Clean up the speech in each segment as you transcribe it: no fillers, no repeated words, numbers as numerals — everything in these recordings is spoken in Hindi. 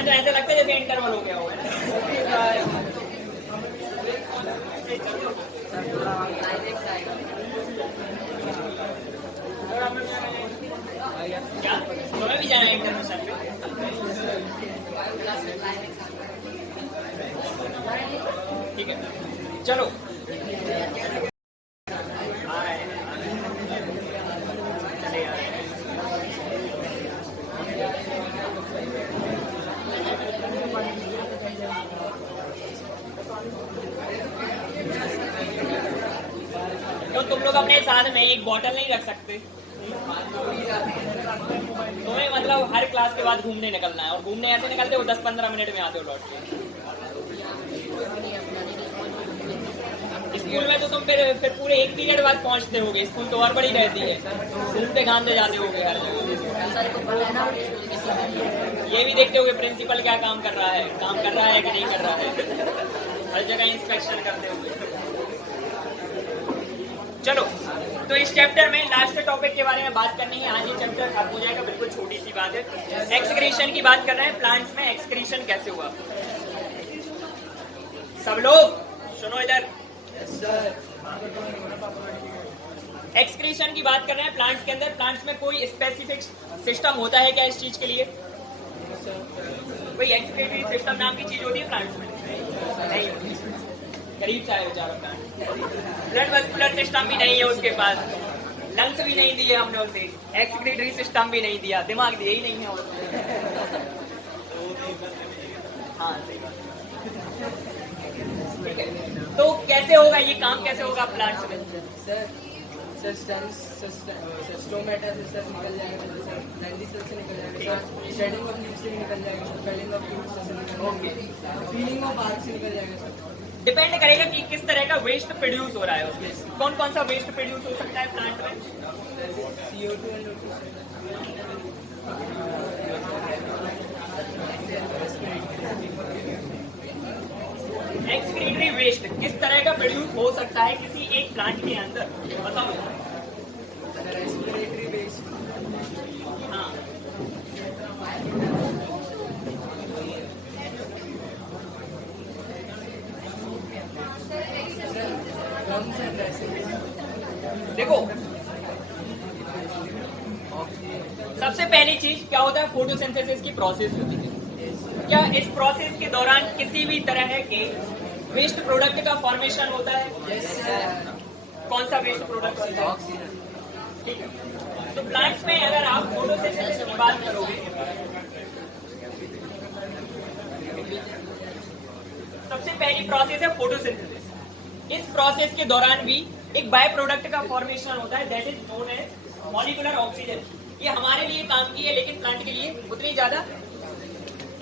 में तो ऐसा लगता है जैसे इंटरवल हो गया हो, है ना? क्या तुम्हें भी जाना है इंटरनेशनल पे? ठीक है, चलो चले यार। तो तुम लोग अपने साथ में एक बॉटल नहीं रख सकते? तुम्हें मतलब हर क्लास के बाद घूमने निकलना है, और घूमने ऐसे निकलते हो 10-15 मिनट में आते हो लौट के। स्कूल में तो तुम फिर पूरे एक पीरियड बाद पहुंचते होगे, स्कूल तो और बड़ी रहती है, घूमते घामते जाते होगे हर जगह। ये भी देखते होगे प्रिंसिपल क्या काम कर रहा है कि नहीं कर रहा है, हर जगह इंस्पेक्शन करते होगे। चलो, तो इस चैप्टर में लास्ट टॉपिक के बारे में बात करनी है। आज ये चैप्टर खत्म हो जाएगा, बिल्कुल छोटी सी बात है। एक्सक्रीशन की बात कर रहे हैं, प्लांट्स में एक्सक्रीशन कैसे हुआ। सब लोग सुनो इधर, एक्सक्रीशन की बात कर रहे हैं प्लांट्स के अंदर। प्लांट्स में कोई स्पेसिफिक सिस्टम होता है क्या इस चीज के लिए? कोई एक्सक्रीटरी सिस्टम नाम की चीज होती है प्लांट्स में? नहीं, गरीब सा है बेचारा प्लांट। ब्लड वेस्कुलर सिस्टम भी नहीं है उसके पास, लंग्स भी नहीं दिए हमने उसे, एक्सक्रीटरी सिस्टम भी नहीं दिया, दिमाग दिया ही नहीं है उसने। हाँ सही बात, ठीक है। तो कैसे होगा ये काम, कैसे होगा प्लांट्स में? स्टोमेटा से सर निकल जाएगा, नैंडी सेल से निकल जाएगा, शेडिंग ऑफ लीफ से निकल जाएगा, कलिंग ऑफ लीफ से निकल जाएगा, फीलिंग ऑफ बार्क से निकल जाएगा। डिपेंड करेगा कि किस तरह का वेस्ट प्रोड्यूस हो रहा है उसमें। कौन कौन सा वेस्ट प्रोड्यूस हो सकता है प्लांट में? CO2 and O2। Excretory waste किस तरह का प्रोड्यूस हो सकता है किसी एक प्लांट के अंदर, बताओ। रेस्पिरेटरी वेस्ट, हाँ, देखो सबसे पहली चीज क्या होता है, फोटोसिंथेसिस की प्रोसेस होती है। क्या इस प्रोसेस के दौरान किसी भी तरह के वेस्ट प्रोडक्ट का फॉर्मेशन होता है? कौन सा वेस्ट प्रोडक्ट होता है? ठीक है, तो प्लांट्स में अगर आप फोटोसिंथेसिस की बात करोगे, सबसे पहली प्रोसेस है फोटोसिंथेसिस। इस प्रोसेस के दौरान भी एक बाय प्रोडक्ट का फॉर्मेशन होता है, that is known as molecular oxygen. ये हमारे लिए काम की है, लेकिन प्लांट के लिए उतनी ज्यादा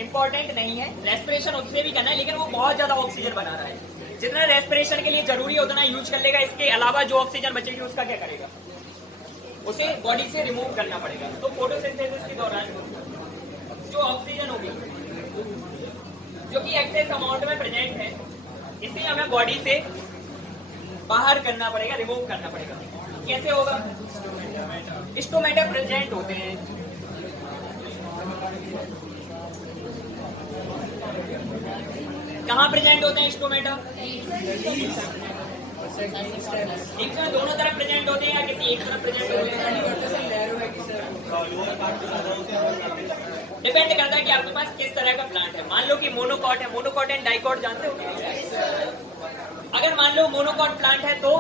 इंपॉर्टेंट नहीं है। रेस्पिरेशन उससे भी करना है, लेकिन वो बहुत ज्यादा ऑक्सीजन बना रहा है। जितना रेस्पिरेशन के लिए जरूरी है उतना यूज कर लेगा, इसके अलावा जो ऑक्सीजन बचेगी उसका क्या करेगा, उसे बॉडी से रिमूव करना पड़ेगा। तो फोटोसिंथेसिस के दौरान जो ऑक्सीजन होगी, जो कि एक्सेस अमाउंट में प्रेजेंट है, इसे हमें बॉडी से बाहर करना पड़ेगा, रिमूव करना पड़ेगा। कैसे होगा? स्टोमेटा प्रेजेंट होते हैं। कहाँ प्रेजेंट होते हैं स्टोमेटा? इसमें दोनों तरफ प्रेजेंट होते हैं या किसी एक तरफ प्रेजेंट होते हैं? डिपेंड करता है कि आपके पास किस तरह का प्लांट है। मान लो कि मोनोकॉट है, मोनोकॉट एंड डाइकॉट जानते हो? अगर मान लो मोनोकॉट प्लांट है तो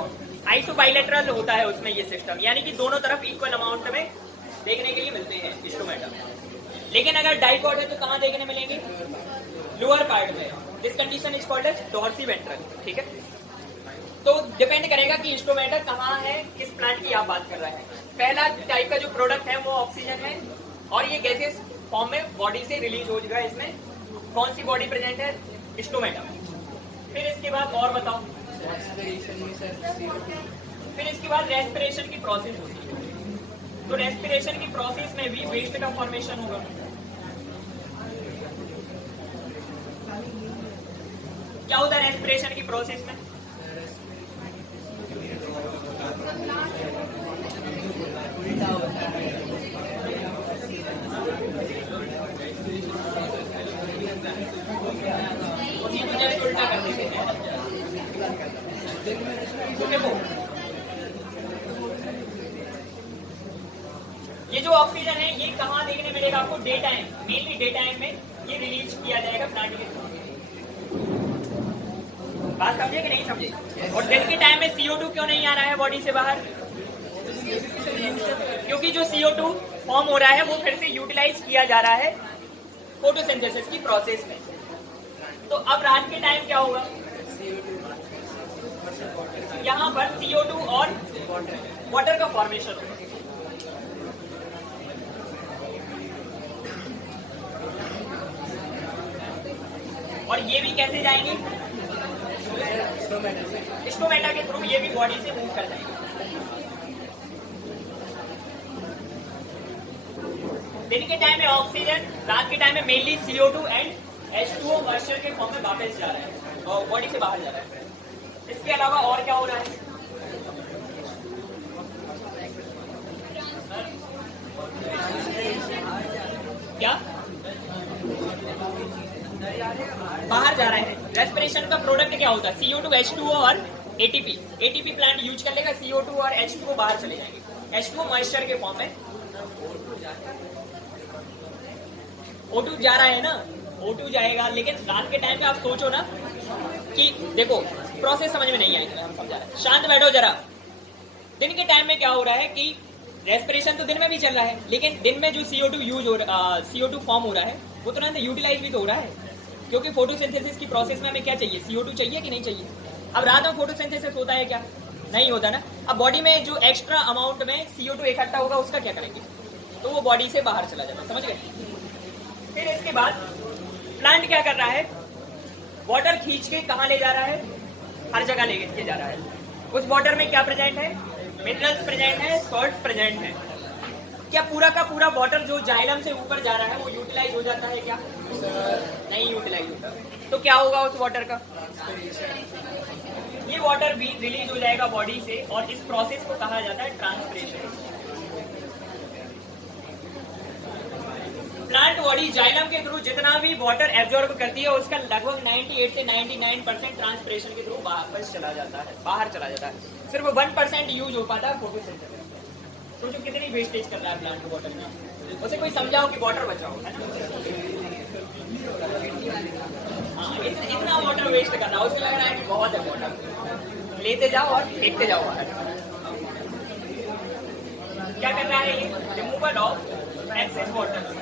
आइसोबाइलेटरल होता है उसमें ये सिस्टम, यानी कि दोनों तरफ इक्वल अमाउंट में देखने के लिए मिलते हैं स्टोमेटा। लेकिन अगर डाइकॉट है तो कहाँ देखने मिलेंगे? लोअर पार्ट में। This condition is called as dorsiventral. ठीक है, तो डिपेंड करेगा कि स्टोमेटा कहाँ है, किस प्लांट की आप बात कर रहे हैं। पहला टाइप का जो प्रोडक्ट है वो ऑक्सीजन है, और ये गैसेस फॉर्म में बॉडी से रिलीज हो जाएगा। इसमें कौन सी बॉडी प्रेजेंट है? स्टोमेटा। फिर इसके बाद और बताओ। फिर इसके बाद रेस्पिरेशन की प्रोसेस होती है। तो रेस्पिरेशन की प्रोसेस में भी वेस्ट का फॉर्मेशन होगा। क्या होता है रेस्पिरेशन की प्रोसेस में? ऑक्सीजन है ये कहाँ देखने मिलेगा आपको? Day time, mainly day time में ये रिलीज किया जाएगा प्लांट के थ्रू। बात समझे कि नहीं समझे? और दिन के टाइम में CO2 क्यों नहीं आ रहा है बॉडी से बाहर? क्योंकि जो CO2 फॉर्म हो रहा है वो फिर से यूटिलाइज किया जा रहा है फोटोसिंथेसिस की प्रोसेस में। तो अब रात के टाइम क्या होगा? यहाँ पर CO2 और वाटर का फॉर्मेशन होगा। और ये भी कैसे जाएंगे? स्टोमेटा के थ्रू ये भी बॉडी से मूव कर जाएंगे। दिन के टाइम में ऑक्सीजन, रात के टाइम में mainly CO2 and H2O moisture के फॉर्म में वापस जा रहा है और बॉडी से बाहर जा रहा है। इसके अलावा और क्या हो रहा है? क्या बाहर जा रहा है? रेस्पिरेशन का प्रोडक्ट क्या होता है? CO2, H2O और ATP। ATP प्लांट यूज कर लेगा, CO2 और H2O बाहर चले जाएंगे H2O मॉइस्चर के फॉर्म में। O2 जा रहा है ना, O2 जाएगा, लेकिन रात के टाइम में आप सोचो ना कि देखो प्रोसेस समझ में नहीं आएगी, हम समझा रहे हैं। शांत बैठो जरा। दिन के टाइम में क्या हो रहा है कि रेस्पिरेशन तो दिन में भी चल रहा है, लेकिन दिन में जो CO2 फॉर्म हो रहा है वो तुरंत यूटिलाइज भी तो हो रहा है, क्योंकि फोटोसिंथेसिस की प्रोसेस में हमें क्या चाहिए? CO2 चाहिए कि नहीं चाहिए? अब रात में फोटोसिंथेसिस होता है क्या? नहीं होता ना। अब बॉडी में जो एक्स्ट्रा अमाउंट में CO2 इकट्ठा होगा उसका क्या करेंगे? तो वो बॉडी से बाहर चला जाता है, समझ गए? फिर इसके बाद प्लांट क्या कर रहा है? वाटर खींच के कहाँ ले जा रहा है? हर जगह लेके जा रहा है। उस वाटर में क्या प्रेजेंट है? मिनरल्स प्रेजेंट है, सॉल्ट प्रेजेंट है। क्या पूरा का पूरा वाटर जो जाइलम से ऊपर जा रहा है वो यूटिलाइज हो जाता है क्या? नहीं यूटिलाइज होता। तो क्या होगा उस वाटर का? ये वाटर भी रिलीज हो जाएगा बॉडी से और इस प्रोसेस को कहा जाता है ट्रांसपिरेशन। प्लांट बॉडी जाइलम के थ्रू जितना भी वाटर एब्जॉर्ब करती है उसका लगभग 98 से 99% ट्रांसपिरेशन के थ्रू वापस चला जाता है, बाहर चला जाता है। सिर्फ 1% यूज हो पाता है फोटोसिंथेसिस। सोचो कितनी वेस्टेज कर रहा है प्लांट वाटर में। उसे कोई समझाओ कि वाटर बचाओ, है ना? हाँ, इतना वाटर वेस्ट कर रहा है, उसे लग रहा है कि बहुत है वाटर। लेते जाओ और फेंकते जाओ बाहर। क्या कर रहा है ये? Removal of excess water.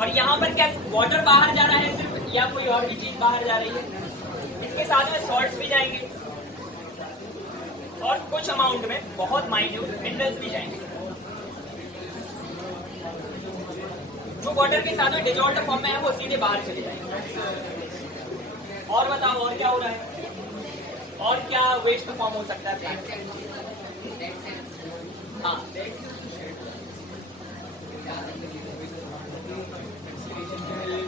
और यहाँ पर क्या वाटर बाहर जा रहा है सिर्फ, या कोई और भी चीज बाहर जा रही है? इसके साथ में सॉल्ट्स भी जाएंगे और कुछ अमाउंट में बहुत माइन्यूट मिनरल्स भी जाएंगे जो वाटर के साथ में डिजॉल्व्ड फॉर्म में है, वो सीधे बाहर चले जाएंगे। और बताओ और क्या हो रहा है? और क्या वेस्ट फॉर्म हो सकता है प्लांट से? हाँ,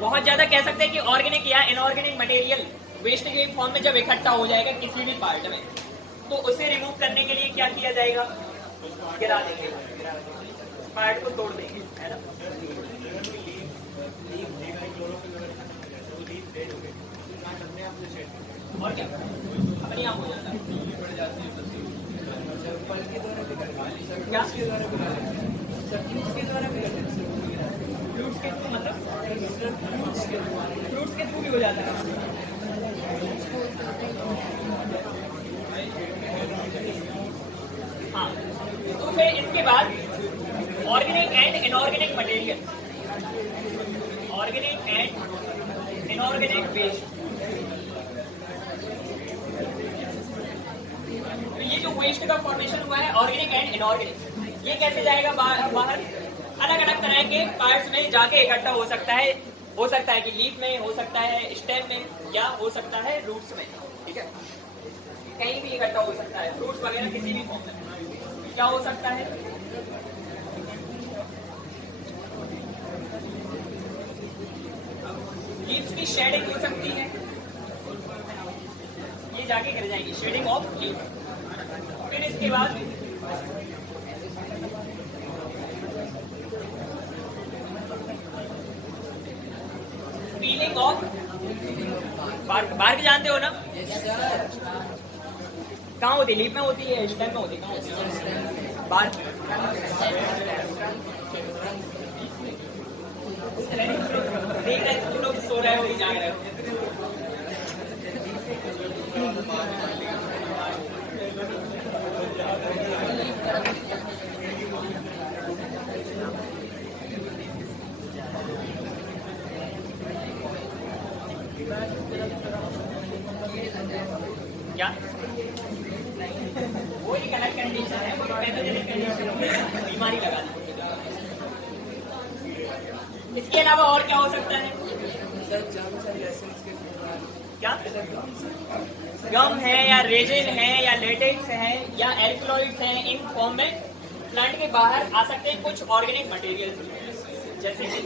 बहुत ज्यादा कह सकते हैं कि ऑर्गेनिक या इनऑर्गेनिक मटेरियल वेस्ट के फॉर्म में जब इकट्ठा हो जाएगा किसी भी पार्ट में, तो उसे रिमूव करने के लिए क्या किया जाएगा? गिरा देंगे, पार्ट को तोड़ देंगे, है ना? और क्या अपने आप हो जाता है। क्या फ्रूट्स के थ्रू, मतलब फ्रूट्स के थ्रू भी हो जाता है। हाँ, तो फिर इसके बाद organic and inorganic material, organic and inorganic waste. तो ये जो वेस्ट का फॉर्मेशन हुआ है ऑर्गेनिक एंड इनऑर्गेनिक, ये कैसे जाएगा बाहर? अलग अलग तरह के पार्ट्स में जाके इकट्ठा हो सकता है। हो सकता है कि लीफ में, हो सकता है स्टेम में, या हो सकता है रूट्स में। ठीक है, कहीं भी इकट्ठा हो सकता है, फ्रूट्स वगैरह किसी भी फॉर्म में। क्या हो सकता है? लीव्स की शेडिंग हो सकती है, ये जाके कर जाएंगी शेडिंग ऑफ लीफ। फिर इसके बाद पीलिंग ऑफ बार्क। बार्क जानते हो ना? कहाँ होती है? लीप में होती है, स्टेम में होती है? कहाँ होती है? बाहर। देख रहे तुम लोग सो रहे हो, जाग रहे हो। क्या वो एक अलग कंडीशन है, वो पैथोजेनिक कंडीशन है, बीमारी लगा दी। इसके अलावा और क्या हो सकता है? क्या गम है या रेजिन है या लेटेक्स है या एल्कलॉइड्स हैं, इन फॉर्म में प्लांट के बाहर आ सकते हैं कुछ ऑर्गेनिक मटेरियल, जैसे कि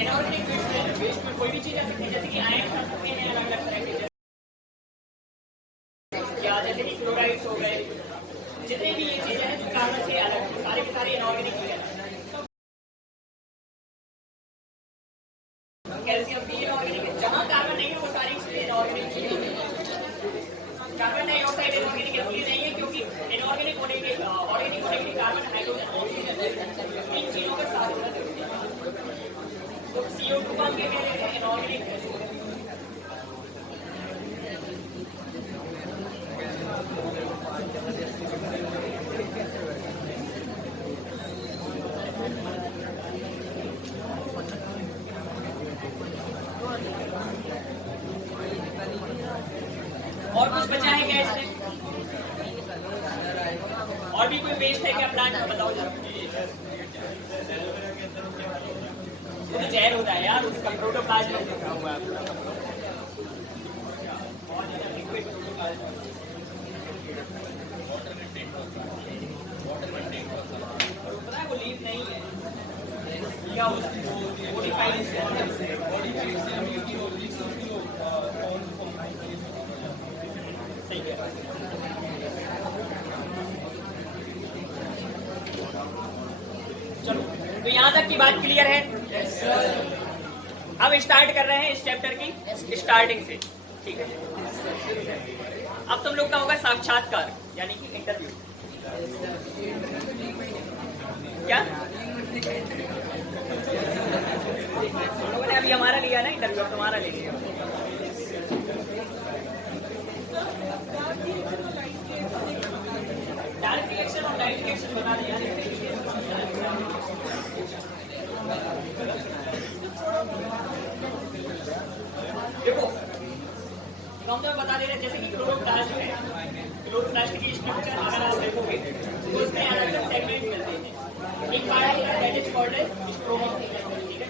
इनऑर्गेनिक वेस्ट में कोई भी चीज आ सकती है, जैसे कि आयन आ सकते हैं अलग अलग तरह के, या जैसे कि क्लोराइड्स हो गए, जितने भी ये चीजें हैं जो कार्बन से अलग, सारे के सारे इनऑर्गेनिक है। कैल्शियम भी इनऑर्गेनिक है, जहाँ कार्बन नहीं है वो सारी चीजें इनऑर्गेनिक है। कार्बन डाइऑक्साइड इनऑर्गेनिक इसलिए नहीं है क्योंकि इनऑर्गेनिक होने के ऑर्गेनिक होने के लिए कार्बन, हाइड्रोजन, ऑक्सीजन इन चीजों का साथ होना जरूरी है। तो CO2 का इनऑर्गेनिक है। और कुछ बचा है क्या इसमें? और भी कोई वेस्ट है क्या प्लांट में? बताओ जरा। वो तो जहर होता है यार, उसका प्रोटोप्लाज्म लिखा हुआ है। पता है वो लीफ नहीं है क्या, चलो तो यहाँ तक की बात क्लियर है। अब स्टार्ट कर रहे हैं इस चैप्टर की स्टार्टिंग से, ठीक है? अब तुम लोग का होगा साक्षात्कार, यानी कि इंटरव्यू। क्या तुम लोगों ने अभी हमारा लिया ना इंटरव्यू, अब तुम्हारा ले लिया। डायरेक्ट रिएक्शन और लाइट रिएक्शन बता दिया। देखो हम तो बता दे रहे हैं, जैसे कि क्लोरोप्लास्ट है, क्लोरोप्लास्ट की स्ट्रक्चर अगर आप देखोगे तो उसमें अलग अलग सेगमेंट मिलते हैं। एक पार्ट है दैट इज कॉल्ड स्ट्रोमा, ठीक है?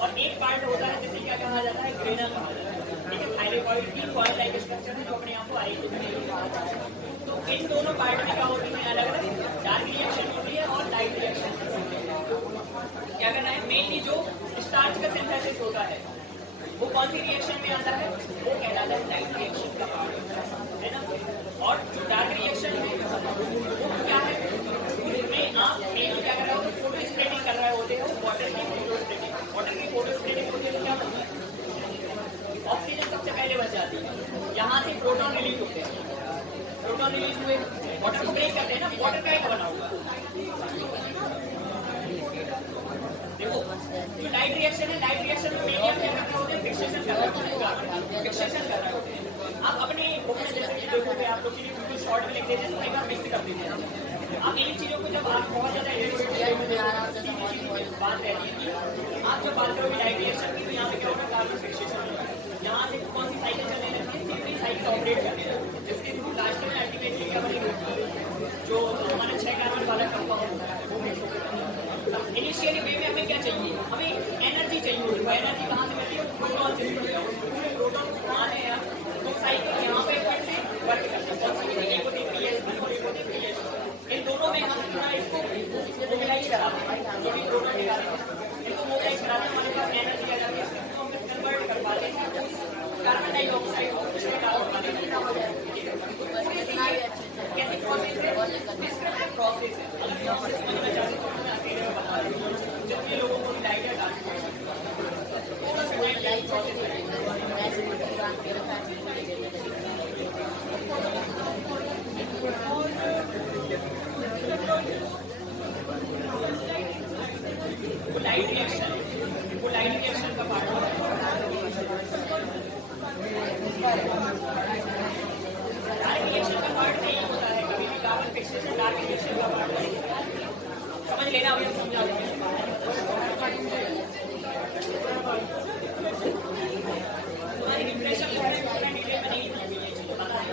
और एक पार्ट होता है जिसे क्या कहा जाता है, ग्रेना कहा जाता है, ठीक है? थाइलेकॉइड की कॉइल लाइक स्ट्रक्चर है जो अपने आप को आई। तो इन दोनों पार्ट में क्या होती है, अलग अलग डार्क रिएक्शन होती है और लाइट रिएक्शन। क्या करना है, मेनली जो स्टार्च का सिंथेसिस होता है वो कौन सी रिएक्शन में आता है, वो कहलाता है लाइट रिएक्शन का पार्ट, है ना? और जो डार्क रिएक्शन है वो क्या है, उसमें आप मेनली क्या कर रहे हो, फोटो स्प्रेडिंग कर रहे होते हो, वाटर की फोटो स्प्रेडिंग। वाटर की फोटो स्प्रेडिंग होती है तो क्या होता है, ऑक्सीजन सबसे पहले बच जाती है, यहाँ से प्रोटॉन रिलीज होते हैं। प्रोटॉन रिलीज हुए, वाटर को ब्रेक करते हैं ना, वाटर का एक बना हुआ। देखो जो लाइट रिएक्शन है, लाइट रिएक्शन में मेनली हम क्या कर रहे होते हैं, फिक्सेशन कर रहे होते हैं, फिक्सेशन कर रहे होते हैं। आप अपने बुक में जैसे कि देखोगे, आप लोग चीजें बिल्कुल शॉर्ट में लिख देते हैं, तो एक बार मिक्स कर देते हैं। आप इन चीजों को जब आप बहुत ज्यादा बात रहती है कि आप जब बात करोगे लाइट रिएक्शन की, तो यहाँ पे क्या होगा, कार्बन फिक्सेशन होगा। यहाँ से कौन सी साइकिल चलने लगती है, सिंपल साइकिल ऑपरेट करने लगती है, जिसके थ्रू लास्ट में अल्टीमेटली क्या बनेगा, जो हमारा 6 कार्बन वाला कंपाउंड होता है वो मिक्स होता है। इनिशियली वे में हमें क्या चाहिए, हमें एनर्जी चाहिए होगी। एनर्जी कहाँ से मिलती है, प्रोटॉन से मिलती है। प्रोटॉन कहाँ है यार, जितने लोगों को लाइट है डार्क थोड़ा सा टाइम प्रोसेस वो लाइट रिएक्शन का पार्ट है। डार्क रिएक्शन का पार्ट नहीं होता है, कभी भी कार्बन फिक्सेशन डार्क रिएक्शन का पार्ट नहीं होता है। समझ लेना, अभी हम समझा देंगे। हमारी डिप्रेशन जो है डिटेल में नहीं पता है।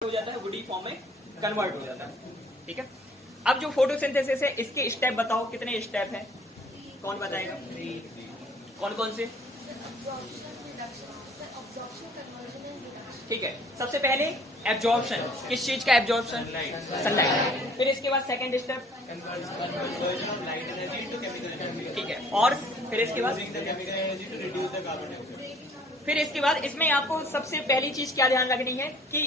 हो जाता है, वुडी फॉर्म में कन्वर्ट हो जाता है। ठीक है, अब जो फोटोसिंथेसिस है इसके स्टेप बताओ, कितने स्टेप हैं? कौन बताएगा? कौन कौन से? ठीक है, सबसे पहले एब्जॉर्प्शन, किस चीज का एब्जॉर्प्शन? सनलाइट। फिर इसके बाद सेकंड स्टेप, ठीक है, और फिर इसके बाद इसमें आपको सबसे पहली चीज क्या ध्यान रखनी है कि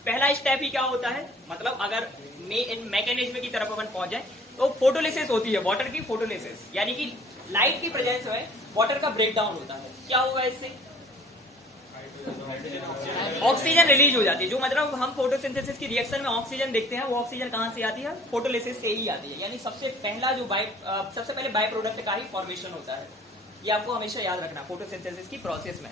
पहला स्टेप ही क्या होता है, मतलब अगर मैकेनिज्म की तरफ अपन पहुंच जाए तो फोटोलिसिस होती है, वाटर की फोटोलिसिस, यानी कि लाइट की प्रेजेंस में वाटर का ब्रेकडाउन होता है। क्या होगा इससे? ऑक्सीजन रिलीज हो जाती है। जो मतलब हम फोटोसिंथेसिस की रिएक्शन में ऑक्सीजन देखते हैं, वो ऑक्सीजन कहां से आती है? फोटोलिसिस से ही आती है। यानी सबसे पहले बाय प्रोडक्ट का ही फॉर्मेशन होता है। ये आपको हमेशा याद रखना, फोटोसिंथेसिस की प्रोसेस में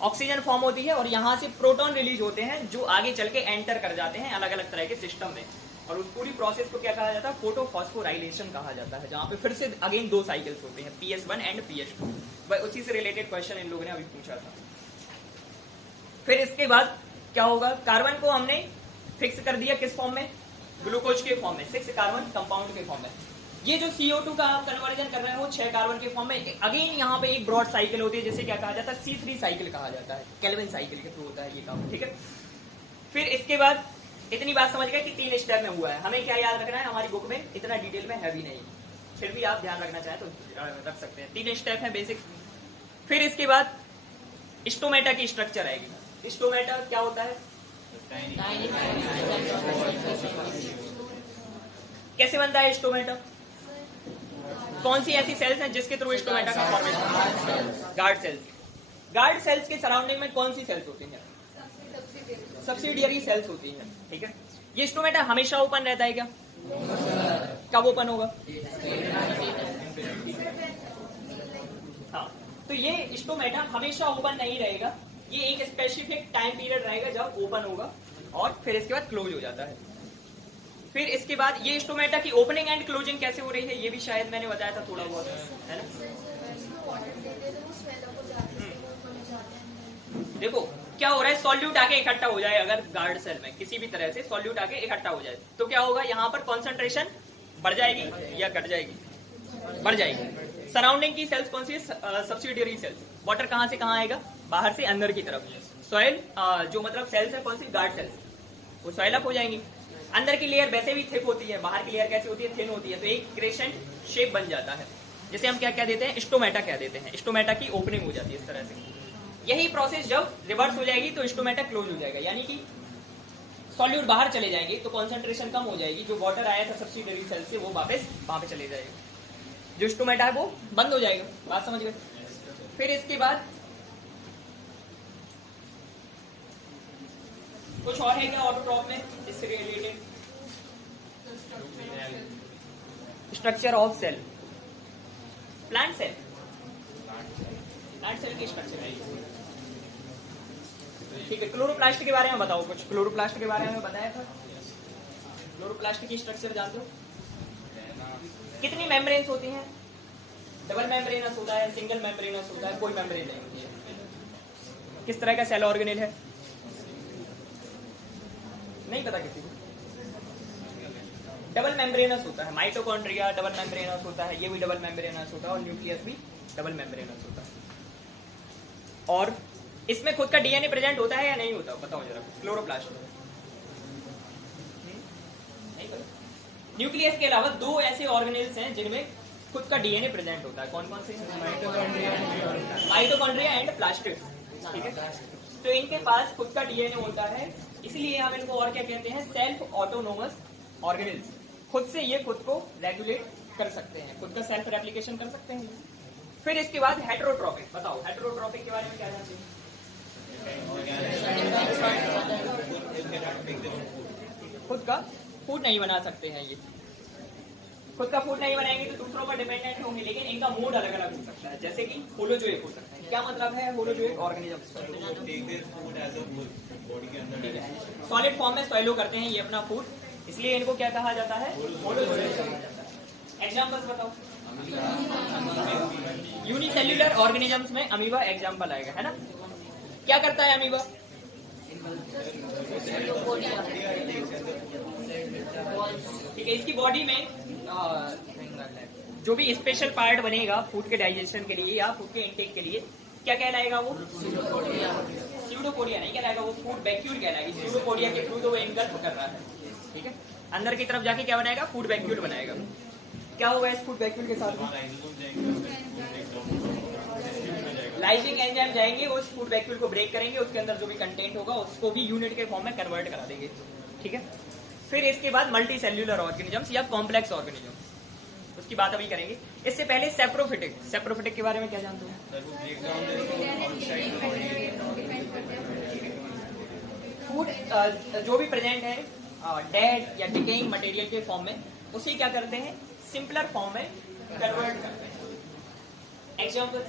ऑक्सीजन फॉर्म होती है और यहाँ से प्रोटॉन रिलीज होते हैं जो आगे चल के एंटर कर जाते हैं अलग अलग तरह के सिस्टम में, और उस पूरी प्रोसेस को क्या कहा जाता है? फोटोफॉस्फोराइलेशन कहा जाता है, जहाँ पे फिर से अगेन 2 साइकिल्स होते हैं, PS1 एंड PS2। उसी से रिलेटेड क्वेश्चन इन लोगों ने अभी पूछा था। फिर इसके बाद क्या होगा? कार्बन को हमने फिक्स कर दिया किस फॉर्म में? ग्लूकोज के फॉर्म में, 6 कार्बन कंपाउंड के फॉर्म में। ये जो CO2 का आप कन्वर्जन कर रहे हो 6 कार्बन के फॉर्म में, अगेन यहाँ पे एक ब्रॉड साइकिल होती है जिसे क्या कहा जाता है? C3 साइकिल कहा जाता है, केल्विन साइकिल के थ्रू होता है ये काम। ठीक है, फिर इसके बाद इतनी बात समझ गए कि 3 स्टेप में हुआ है। हमें क्या याद रखना है? हमारी बुक में इतना डिटेल में है भी नहीं, फिर भी आप ध्यान रखना चाहें तो रख सकते हैं। 3 स्टेप है बेसिक। फिर इसके बाद स्टोमेटा की स्ट्रक्चर आएगी। स्टोमेटा क्या होता है? कैसे बनता है स्टोमेटा? कौन सी ऐसी सेल्स हैं जिसके थ्रू स्टोमेटा का formation? Guard cells. Guard cells के सराउंडिंग में कौन सी सेल्स होती हैं? सब्सिडियरी सेल्स होती हैं। ठीक है, ये स्टोमेटा हमेशा ओपन रहता है क्या? कब ओपन होगा? हाँ, तो ये स्टोमेटा हमेशा ओपन नहीं रहेगा, ये एक स्पेसिफिक टाइम पीरियड रहेगा जब ओपन होगा और फिर इसके बाद क्लोज हो जाता है। फिर इसके बाद ये स्टोमेटा की ओपनिंग एंड क्लोजिंग कैसे हो रही है, ये भी शायद मैंने बताया था थोड़ा बहुत, है ना। देखो क्या हो रहा है, सॉल्यूट आके इकट्ठा हो जाए, अगर गार्ड सेल में किसी भी तरह से सॉल्यूट आके इकट्ठा हो जाए तो क्या होगा, यहाँ पर कॉन्सेंट्रेशन बढ़ जाएगी या घट जाएगी, बढ़ जाएगी। सराउंडिंग की सेल्स कौन सी है, सब्सिडियरी सेल्स। वाटर कहाँ से कहाँ आएगा, बाहर से अंदर की तरफ। सॉइल जो मतलब सेल्स है कौन सी, गार्ड सेल्स, वो सॉइल अप हो जाएंगी। अंदर की लेयर वैसे भी थिक होती है, बाहर की लेयर कैसी होती है, थिन होती है, तो एक क्रेसेंट शेप बन जाता है, जिसे हम क्या कह देते हैं, स्टोमेटा कह देते हैं। स्टोमेटा की ओपनिंग हो जाती है इस तरह से। यही प्रोसेस जब रिवर्स हो जाएगी तो स्टोमेटा क्लोज हो जाएगा, यानी कि सॉल्यूट बाहर चले जाएंगे तो कॉन्सेंट्रेशन कम हो जाएगी, जो वाटर आया था सब्सिडियरी सेल से वो वापस वहां पे चले जाएगा, जो स्टोमेटा है वो बंद हो जाएगा। बात समझ गए। फिर इसके बाद कुछ और है क्या ऑटोट्रॉफ में इससे related, structure of cell, plant cell, plant cell की स्ट्रक्चर है, ठीक है। क्लोरोप्लास्ट के बारे में बताओ कुछ, क्लोरोप्लास्ट के बारे में बताया था, क्लोरोप्लास्ट की स्ट्रक्चर जानते हो, कितनी मेम्ब्रेन्स होती हैं, डबल मेम्ब्रेनस होता है, सिंगल मेम्ब्रेनस होता है, कोई मेम्ब्रेन नहीं होती है। किस तरह का सेल ऑर्गेनेल है, नहीं पता किसी को। डबल मेम्ब्रेनस होता है, माइटोकॉन्ड्रिया डबल मेम्ब्रेनस होता है, ये भी डबल मेम्ब्रेनस होता है, और न्यूक्लियस भी डबल मेम्ब्रेनस होता है। और इसमें खुद का डीएनए प्रेजेंट होता है या नहीं होता, बताओ जरा, क्लोरोप्लास्ट में नहीं पता। न्यूक्लियस के अलावा दो ऐसे ऑर्गेनेल्स हैं जिनमें खुद का डीएनए प्रेजेंट होता है, कौन कौन से, माइटोकॉन्ड्रिया एंड प्लास्टिड, ठीक है। तो इनके पास खुद का डीएनए होता है, इसलिए हम इनको और क्या कहते हैं, सेल्फ ऑटोनोमस ऑर्गेनेल्स। खुद से ये खुद को रेगुलेट कर सकते हैं, खुद का सेल्फ रेप्लिकेशन कर सकते हैं। फिर इसके बाद हेटेरोट्रोपिक, बताओ हेटेरोट्रोपिक के बारे में क्या जानते हैं। खुद का फूड नहीं बना सकते हैं, ये खुद का फूड नहीं बनाएंगे तो दूसरों पर डिपेंडेंट होंगे, लेकिन इनका मूड अलग अलग हो सकता है, जैसे कि होलोजोइक हो सकता है। क्या मतलब है होलोजोइक ऑर्गेनिज्म, सॉलिड फॉर्म में सॉइलो करते हैं ये अपना फूड, इसलिए इनको क्या कहा जाता है, होलोजोइक कहा जाता है। एग्जाम्पल्स बताओ, यूनिसेल्युलर ऑर्गेनिजम्स में अमीबा एग्जाम्पल आएगा, है ना। क्या करता है अमीबा, ठीक है। इसकी बॉडी में जो भी स्पेशल पार्ट बनेगा फूड के डाइजेशन के लिए या फूड के इंटेक के लिए, क्या कहलाएगा वो, स्यूडोपोडिया नहीं कहलाएगा, वो फूड वैक्यूल कहलाएगी। स्यूडोपोडिया के थ्रू तो वो एंगल्फ कर रहा है, ठीक है। अंदर की तरफ जाके क्या बनाएगा, फूड वैक्यूल बनाएगा। क्या होगा इस फूड वैक्यूल के साथ, लाइजिंग एंजाइम जाएंगे, उस फूड वैक्यूल को ब्रेक करेंगे, उसके अंदर जो भी कंटेंट होगा उसको भी यूनिट के फॉर्म में कन्वर्ट करा देंगे, ठीक है। फिर इसके बाद मल्टी सेल्यूलर ऑर्गेनिजम्स या कॉम्प्लेक्स ऑर्गेनिजम्स, उसकी बात अभी करेंगे। इससे पहले सेप्रोफिटिक, सेप्रोफिटिक के बारे में क्या जानते हो, फूड जो भी प्रेजेंट है डेड या डिकेइंग मटेरियल के फॉर्म में, उसे क्या करते हैं, सिंपलर फॉर्म में कन्वर्ट करते हैं। एग्जाम्पल्स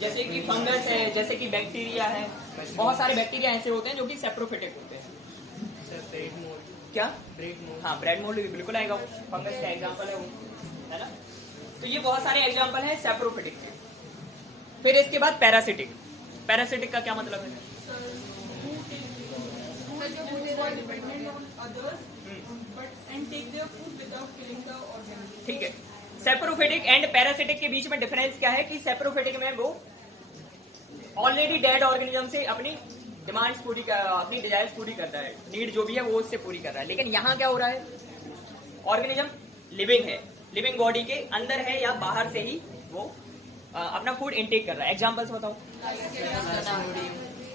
जैसे कि फंगस है, जैसे कि बैक्टीरिया है, बहुत सारे बैक्टीरिया ऐसे होते हैं जो कि सेप्रोफिटिक होते हैं। क्या, ब्रेड मोल्ड, हाँ ब्रेड मोल्ड भी बिल्कुल आएगा, फंगस का एग्जाम्पल है वो, है ना। तो ये बहुत सारे एग्जाम्पल हैं सेप्रोफिटिक के। फिर इसके बाद पैरासिटिक, पैरासिटिक का क्या मतलब है, ठीक है। सेप्रोफिटिक एंड पैरासिटिक के बीच में डिफरेंस क्या है कि सेप्रोफिटिक में वो ऑलरेडी डेड ऑर्गेनिज्म से अपनी डिमांड्स पूरी अपनी डिजायर्स पूरी करता है, नीड जो भी है वो उससे पूरी कर रहा है। लेकिन यहाँ क्या हो रहा है, ऑर्गेनिज्म लिविंग है, लिविंग बॉडी के अंदर है या बाहर से ही वो अपना फूड इनटेक कर रहा है। एग्जांपल्स बताओ।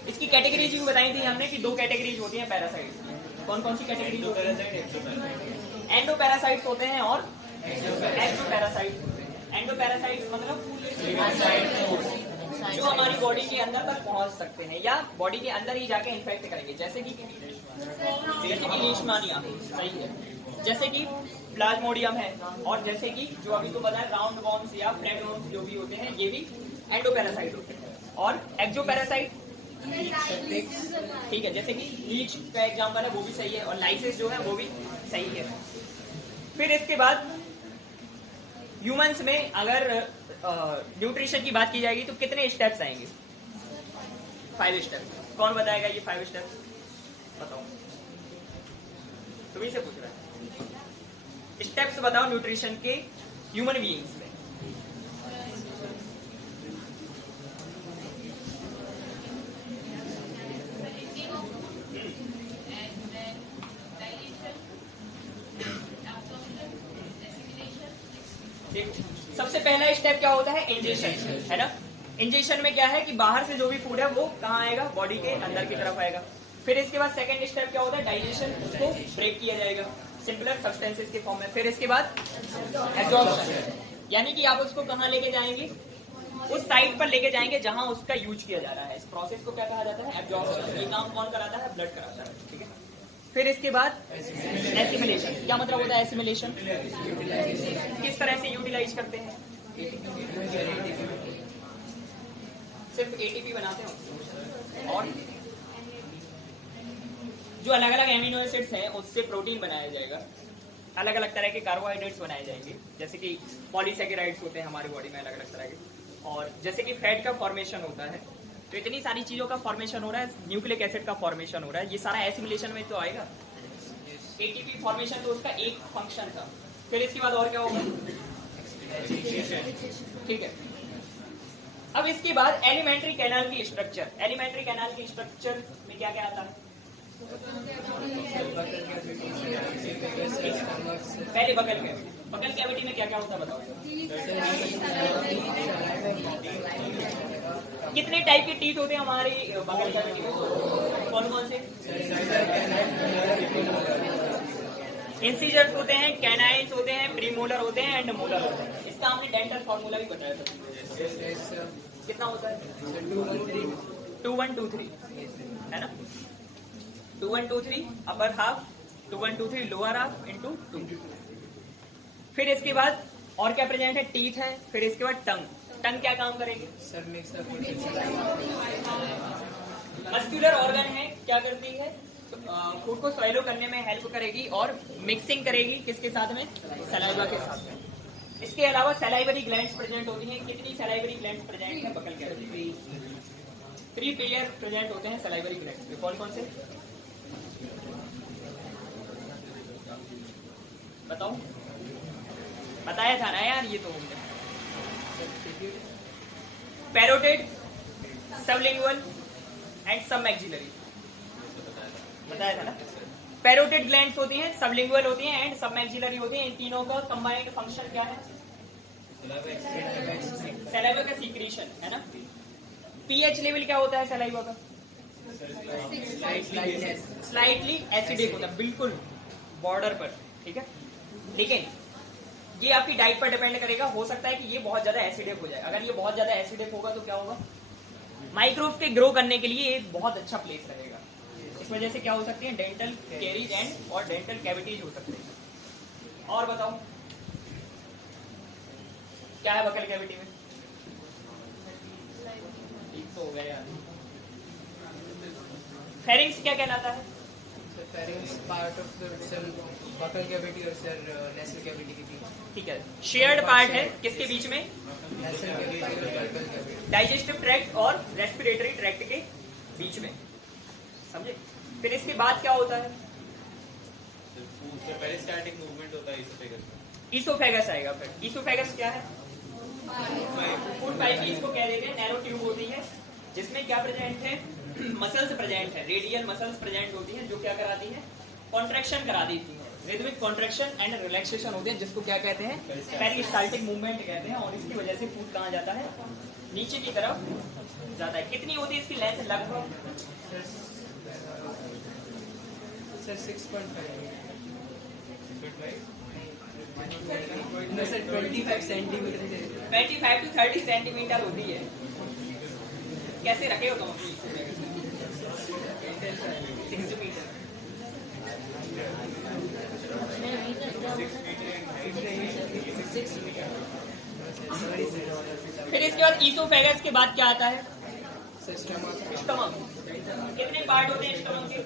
इसकी कैटेगरीज भी बताई थी हमने कि दो कैटेगरीज होती हैं पैरासाइट्स। कौन कौन सी कैटेगरीज होती है, एंडोपैरासाइट्स होते हैं और एक्टोपैरासाइट्स होते हैं। एंडोपैरासाइट्स मतलब जो हमारी बॉडी के अंदर तक पहुंच सकते हैं या बॉडी के अंदर ही जाके इन्फेक्ट करेंगे, जैसे कि लीशमानिया, सही है, जैसे कि प्लाज्मोडियम है, और जैसे कि जो अभी तो बताया राउंड वॉर्म्स या फ्लैट वॉर्म्स जो भी होते हैं, ये भी एंडोपैरासाइट होते हैं। और एक्सोपैरासाइट ठीक है, जैसे कि लीच का एग्जाम्पल है वो भी सही है, और लाइसिस जो है वो भी सही है। फिर इसके बाद ह्यूमंस में अगर न्यूट्रिशन की बात की जाएगी तो कितने स्टेप्स आएंगे? 5 स्टेप्स। कौन बताएगा ये 5 स्टेप्स? बताओ, तुम्ही से पूछ रहा है। स्टेप्स बताओ न्यूट्रिशन के ह्यूमन बीइंग्स में। सबसे पहला स्टेप क्या होता है? इंजेशन, है ना। इंजेशन में क्या है कि बाहर से जो भी फूड है वो कहाँ आएगा? बॉडी के अंदर की तरफ आएगा। फिर इसके बाद सेकंड स्टेप क्या होता है? डाइजेशन, उसको ब्रेक किया जाएगा सिंपलर सब्सटेंसेस के फॉर्म में। फिर इसके बाद एब्जॉर्प्शन, यानी कि आप उसको कहाँ लेके जाएंगे? उस साइड पर लेके जाएंगे जहां उसका यूज किया जा रहा है। इस प्रोसेस को क्या कहा जाता है? एब्जॉर्प्शन। ये काम कौन कराता है? ब्लड कराता है, ठीक है। फिर इसके बाद एसिमिलेशन। क्या मतलब होता है एसिमिलेशन? किस तरह से यूटिलाइज करते हैं? सिर्फ एटीपी बनाते हो, और जो अलग अलग एमिनो एसिड्स हैं उससे प्रोटीन बनाया जाएगा, अलग अलग तरह के कार्बोहाइड्रेट्स बनाए जाएंगे, जैसे कि पॉलीसेकेराइड्स होते हैं हमारी बॉडी में अलग अलग तरह के, और जैसे कि फैट का फॉर्मेशन होता है। तो इतनी सारी चीजों का फॉर्मेशन हो रहा है, न्यूक्लिक एसिड का फॉर्मेशन हो रहा है, ये सारा एसिमिलेशन में तो आएगा। एटीपी फॉर्मेशन तो उसका एक फंक्शन था। फिर इसके बाद और क्या होगा? ठीक है। अब इसके बाद एलिमेंट्री कैनाल की स्ट्रक्चर। एलिमेंट्री कैनाल की स्ट्रक्चर में क्या क्या आता है? पहले बकल कैविटी। बकल कैविटी में क्या क्या होता है बताओ? कितने टाइप के टीथ होते हैं हमारे बकल कैविटी में? कौन कौन से? इंसीजर्स होते हैं, कैनाइन्स होते हैं, प्रीमोलर होते हैं, एंड मोलर होते हैं। इसका हमने डेंटल फॉर्मूला भी बताया था। कितना होता है? 2 1 2 3, है ना। 2 1 2 3 upper half, 2 1 2 3 lower half into 2। फिर इसके बाद और क्या प्रेजेंट है? टीथ है। फिर इसके बाद टंग। टंग क्या काम करेगी? मस्कुलर ऑर्गन है, क्या करती है? फूड को स्वैलो करने में हेल्प करेगी और मिक्सिंग करेगी किसके साथ में? सलाइवा के साथ में। इसके अलावा सलाइवरी ग्लैंड्स प्रेजेंट होती हैं। कितनी सलाइवरी ग्लैंड्स प्रेजेंट है बकल कैविटी में? 3 पेयर प्रेजेंट होते हैं सलाइवरी ग्लैंड्स में। कौन कौन से बताओ? बताया था ना यार ये तो। पैरोटिड, सबलिंगुअल एंड सब मैक्सिलरी, बताया था ना। पैरोटिड ग्लैंड्स होती हैं, सबलिंगुअल होती हैं एंड सब मैक्सिलरी होती हैं। इन तीनों का कंबाइंड फंक्शन क्या है? सलाइवा का सीक्रेशन, है ना। पीएच लेवल क्या होता है सलाइवा का? स्लाइटली एसिडिक होता है, बिल्कुल बॉर्डर पर, ठीक है। लेकिन ये आपकी डाइट पर डिपेंड करेगा। हो सकता है कि ये बहुत ज्यादा एसिडिक हो जाए। अगर ये बहुत ज्यादा एसिडिक होगा तो क्या होगा? माइक्रोब्स के ग्रो करने के लिए एक बहुत अच्छा प्लेस रहेगा। इस वजह से क्या हो सकती है? डेंटल कैरीज एंड और डेंटल कैविटीज हो सकते हैं। और बताओ क्या है बकल कैविटी में? एक तो हो गया यार। फेरिंग्स क्या कहलाता है? Pharynx part of the buccal cavity और सर नेसल कैविटी के बीच, ठीक है। शेयर्ड पार्ट है किसके बीच में? नेसल कैविटी और बकल कैविटी, डाइजेस्टिव ट्रैक्ट और रेस्पिरेटरी ट्रैक्ट के बीच में, समझे। फिर इसके बाद क्या होता है? पेरिस्टाल्टिक मूवमेंट होता है इसोफेगस में। ईसोफेगस आएगा। फिर ईसोफेगस क्या है? फूड पाइप, इसको कह देते हैं। नैरो ट्यूब होती है जिसमें क्या प्रेजेंट है? मसल्स प्रेजेंट है, रेडियल मसल्स प्रेजेंट होती हैं जो क्या कराती है? कॉन्ट्रैक्शन करा देती है। रिदमिक कॉन्ट्रैक्शन एंड रिलैक्सेशन होते हैं जिसको क्या कहते हैं? पेरिस्टाल्टिक मूवमेंट कहते हैं। और इसकी वजह से फूड कहाँ जाता है? नीचे की तरफ जाता है। कितनी होती है इसकी लेंथ लगभग? सर 6.5 25 सेंटीमीटर 25 to 30 सेंटीमीटर होती है। कैसे रखे हो तुम अपनी? 6 मीटर। फिर इसके बाद ईसोफेगस के बाद क्या आता है? स्टमक। कितने पार्ट होते हैं स्टमक के?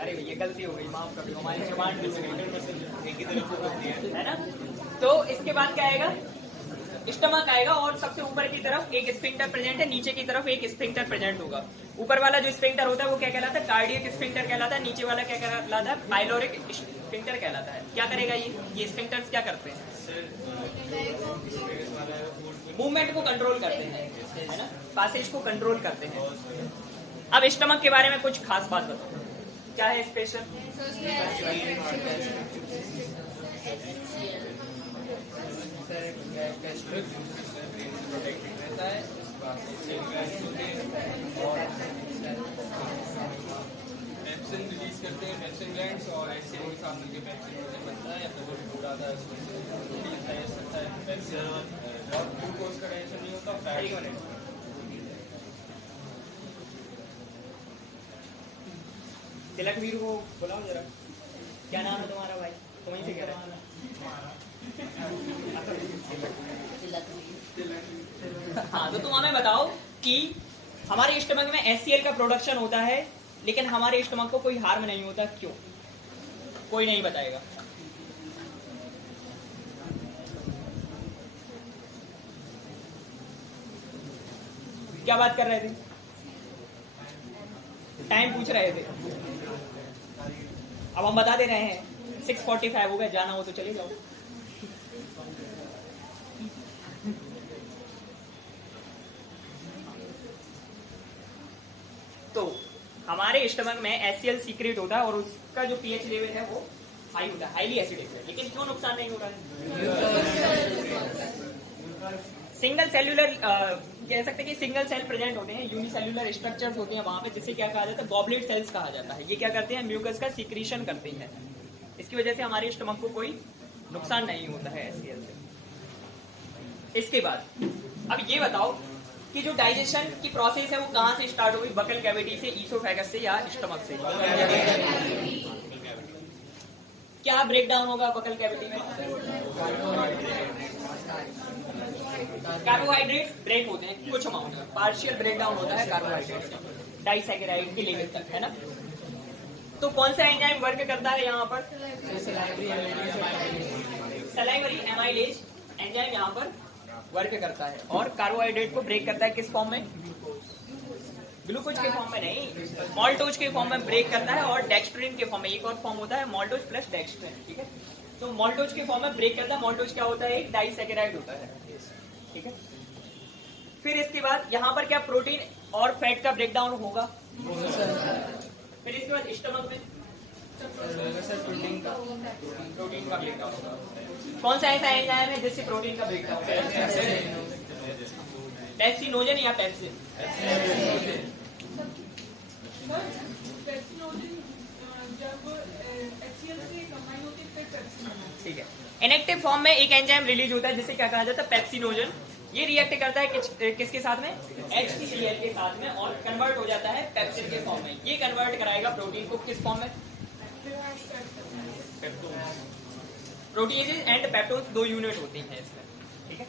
अरे ये गलती हो गई, माफ कर दो, हमारी जबान मिल गई, एक ही तरफ होती है ना। तो इसके बाद क्या आएगा? स्टमक आएगा और सबसे ऊपर की तरफ एक स्फिंक्टर प्रेजेंट है, नीचे की तरफ एक स्फिंक्टर प्रेजेंट होगा। ऊपर वाला जो स्फिंक्टर होता है वो क्या कहलाता है? कार्डियक स्फिंक्टर कहलाता है। नीचे वाला क्या कहलाता है? पाइलोरिक स्फिंक्टर कहलाता है। क्या करेगा ये स्फिंक्टर्स क्या करते हैं? मूवमेंट को कंट्रोल करते हैं, है ना, पैसेज को कंट्रोल करते हैं। अब स्टमक के बारे में कुछ खास बात बताओ, क्या है स्पेशल? पेप्सिन रिलीज करते हैं, पेप्सिन ग्लैंड्स, और ऐसे के साथ मिलकर पेप्सिन बनता है या फिर वो फूड आता है उसमें प्रोटीन डाइजेस्ट करता है। पेप्सिन और ग्लूकोज का डाइजेशन नहीं होता, फैट। तिलक वीर को बुलाओ जरा, क्या नाम है तुम्हारा भाई? तुम वहीं से कह रहे हो? हाँ, तो तुम हमें बताओ कि हमारे स्टमक में HCl का प्रोडक्शन होता है, लेकिन हमारे स्टमक को कोई हार्म नहीं होता, क्यों? कोई नहीं बताएगा। क्या बात कर रहे थे? टाइम पूछ रहे थे। अब हम बता दे रहे हैं 6:45 हो गए, जाना हो तो चले जाओ। तो हमारे स्टमक में HCl सीक्रेट होता है और उसका जो pH लेवल है वो हाई होता है, हाईली एसिडिक है, लेकिन क्यों नुकसान नहीं हो रहा है? सिंगल सेल्यूलर कह सकते हैं कि सिंगल सेल प्रेजेंट होते हैं, यूनिसेल्यूलर स्ट्रक्चर्स होते हैं वहां पे, जिसे क्या कहा जाता है? गॉबलेट सेल्स कहा जाता है। ये क्या करते हैं? म्यूकस का सीक्रेशन करते हैं। इसकी वजह से हमारे स्टमक को कोई नुकसान नहीं होता है HCl से। इसके बाद अब ये बताओ कि जो डाइजेशन की प्रोसेस है वो कहाँ से स्टार्ट होगी? बकल कैविटी से, ईसोफेगस से या स्टमक से? क्या ब्रेकडाउन होगा बकल कैविटी में? कार्बोहाइड्रेट ब्रेक होते हैं कुछ अमाउंट में, पार्शियल ब्रेकडाउन होता है कार्बोहाइड्रेट का, डाइसैकेराइड के लेवल तक, है ना। तो कौन सा एंजाइम वर्क करता है यहाँ पर? सलाइवरी एमाइलेज एंजाइम यहाँ पर वर्क करता है और कार्बोहाइड्रेट को ब्रेक करता है। किस फॉर्म में? ग्लूकोज के फॉर्म में नहीं, मॉल्टोज के फॉर्म में ब्रेक करता है और डेक्स्ट्रिन के फॉर्म में। एक और फॉर्म होता है मॉल्टोज प्लस डेक्स्ट्रिन, ठीक है। तो मॉल्टोज के फॉर्म में ब्रेक करता है। मॉल्टोज क्या होता है? एक डाइसैकेराइड होता है, ठीक है। फिर इसके बाद यहाँ पर क्या प्रोटीन और फैट का ब्रेकडाउन होगा? फिर इसके बाद स्टमक में प्रोटीन का ब्रेकडाउन होगा। कौन सा ऐसा एंजाइम है जिससे प्रोटीन का ब्रेकडाउन? पेप्सिनोजन या पेप्सिन? ठीक है। इनएक्टिव फॉर्म में एक एंजाइम रिलीज होता है जिसे क्या कहा जाता है? पेप्सिनोजन। ये रिएक्ट करता है किसके साथ में? HCl के साथ में और कन्वर्ट हो जाता है पेप्सिन के फॉर्म में। ये कन्वर्ट कराएगा प्रोटीन को किस फॉर्म में? प्रोटीएजेस एंड पेप्टोन्स 2 यूनिट होती हैं इसमें, ठीक है।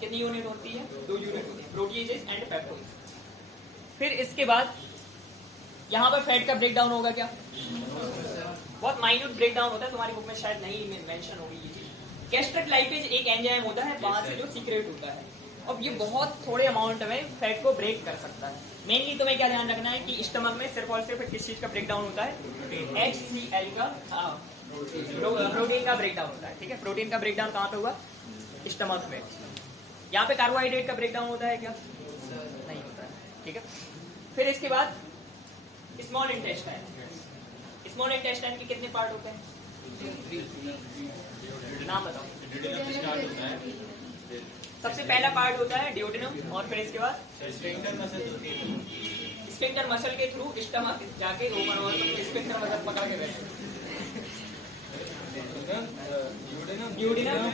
कितनी यूनिट होती है? 2 यूनिट होती है, प्रोटीएजेस एंड पेप्टोन्स। फिर इसके बाद यहाँ पर फैट का ब्रेकडाउन होगा क्या? बहुत माइन्यूट ब्रेकडाउन होता है, तुम्हारी बुक में शायद नहीं मेंशन होगी ये चीज। गैस्ट्रिक लाइपेज एक एंजाइम होता है वहां से जो सीक्रेट होता है, और ये बहुत थोड़े अमाउंट में फैट को ब्रेक कर सकता है। मेनली तुम्हें क्या ध्यान रखना है कि स्टमक में सिर्फ और सिर्फ किस चीज का ब्रेकडाउन होता है? HCl का, प्रोटीन का ब्रेकडाउन होता है, ठीक है। प्रोटीन का ब्रेकडाउन कहाँ पे हुआ? स्टमक में। यहाँ पे कार्बोहाइड्रेट का ब्रेकडाउन होता है क्या? नहीं होता है, ठीक है। फिर इसके बाद स्मॉल इंटेस्टाइन। स्मॉल इंटेस्टाइन के कितने पार्ट होते हैं? नाम बताओ। सबसे पहला पार्ट होता है डियोडेनम, और फिर इसके बाद स्फिंक्टर मसल के थ्रू स्टमक जाके ओपन हुआ तो स्फिंक्टर मसल पकड़ के बैठे। डियोडेनम,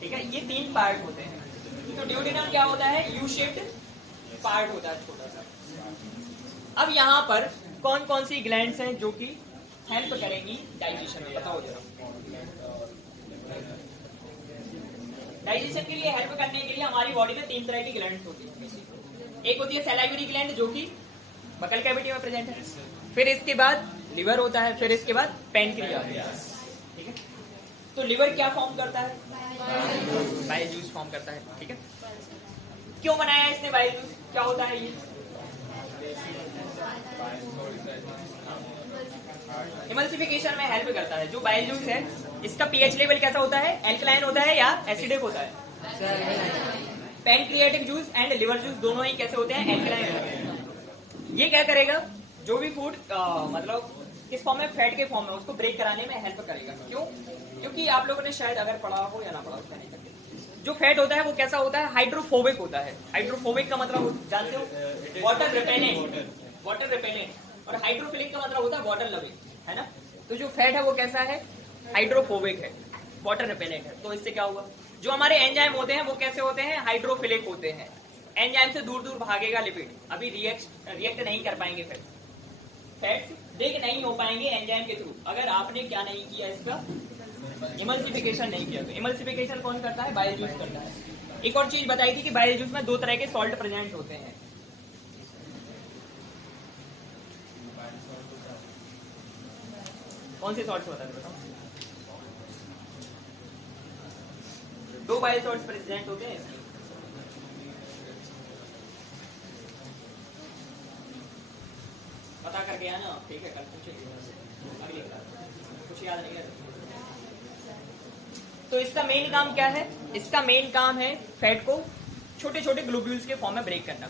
ठीक है। ये 3 पार्ट होते हैं। तो डियोडेनम क्या होता है? यू शेप्ड पार्ट होता है, छोटा सा। अब यहाँ पर कौन कौन सी ग्लैंड्स हैं जो कि हेल्प करेंगी डाइजेशन में? बताओ जरा। डाइजेशन के लिए हेल्प करने के लिए हमारी बॉडी में 3 तरह की ग्लैंड्स होती हैं। एक होती है सैलाइवरी ग्लैंड जो कि बकल कैविटी में प्रेजेंट है, फिर इसके बाद लिवर होता है, फिर इसके बाद पैनक्रियास। ठीक है, तो लिवर क्या फॉर्म करता है? बाइल जूस फॉर्म करता है। ठीक है, क्यों बनाया इसने बाइल जूस? क्या होता है ये? इमल्सिफिकेशन में हेल्प करता है। जो बाइल जूस है इसका पीएच लेवल कैसा होता है? एल्कलाइन होता है या एसिडिक होता है? Pancreatic juice and liver juice दोनों ही कैसे होते हैं? एल्कलाइन होते हैं। ये क्या करेगा? जो भी फूड मतलब किस फॉर्म में? फैट के फॉर्म में, उसको ब्रेक कराने में हेल्प करेगा। क्यों? क्योंकि आप लोगों ने शायद अगर पढ़ा हो या ना पढ़ा हो, उसका नहीं करते। जो फैट होता है वो कैसा होता है? हाइड्रोफोबिक होता है। हाइड्रोफोबिक का मतलब जानते हो? Water repellent. Water repellent. और हाइड्रोफिलिक का मतलब होता है वाटर लविंग, है ना? तो जो फैट है वो कैसा है? हाइड्रोफोबिक है, वाटर रिपेलेंट है। तो इससे क्या हुआ? जो हमारे एंजाइम होते हैं वो कैसे होते हैं? हाइड्रोफिलिक होते हैं। एंजाइम से दूर दूर भागेगा लिपिड, अभी रिएक्ट नहीं कर पाएंगे। फैट्स ब्रेक नहीं हो पाएंगे एंजाइम के थ्रू, अगर आपने क्या नहीं किया, इसका इमल्सिफिकेशन नहीं किया। तो इमल्सिफिकेशन कौन करता है? बाइल जूस करता है। एक और चीज बताई थी कि बाइल जूस में 2 तरह के सॉल्ट प्रेजेंट होते हैं। कौन से सॉल्ट होता है बताओ? 2 बाइल सॉल्ट प्रेजेंट होते हैं इसमें। पता करके आना, ठीक है? कल पूछेंगे अगली क्लास, कुछ याद नहीं है तो इसका मेन काम क्या है? इसका मेन काम है फैट को छोटे छोटे ग्लोब्यूल्स के फॉर्म में ब्रेक करना,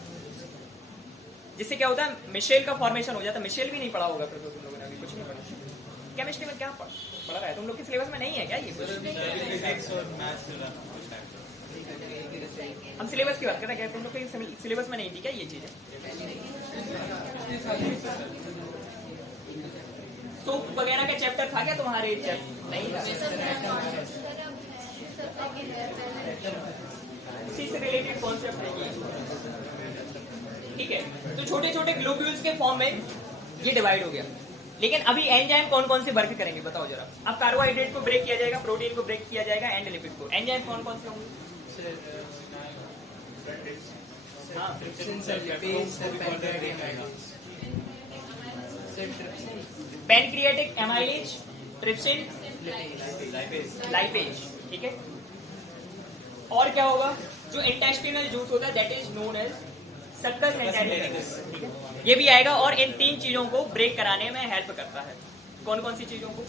जिससे क्या होता है? मिशेल का फॉर्मेशन हो जाता है। मिशेल भी नहीं पढ़ा होगा फिर तो तुम लोगों ने, अभी कुछ नहीं पढ़ा। केमिस्ट्री में क्या पढ़ा रहा है? तुम लोग के सिलेबस में नहीं है क्या ये? हम सिलेबस की बात कर रहे हैं, तुम लोग के सिलेबस में नहीं थी क्या ये चीजें? सोप वगैरह का चैप्टर था क्या तुम्हारे? नहीं था। उसी से रिलेटेड कॉन्सेप्ट है ये। ठीक है, तो छोटे छोटे ग्लोब्यूल्स के फॉर्म में ये डिवाइड हो गया। लेकिन अभी एंजाइम कौन कौन से वर्क करेंगे बताओ जरा? अब कार्बोहाइड्रेट को ब्रेक किया जाएगा, प्रोटीन को ब्रेक किया जाएगा एंड लिपिड को। एंजाइम कौन कौन से होंगे? Pancreatic amylase, trypsin, lipase. ठीक है, और क्या होगा? जो इंटेस्टिनल जूस होता है that is known as succus entericus. ठीक है, ये भी आएगा और इन 3 चीजों को ब्रेक कराने में हेल्प करता है। कौन कौन सी चीजों को?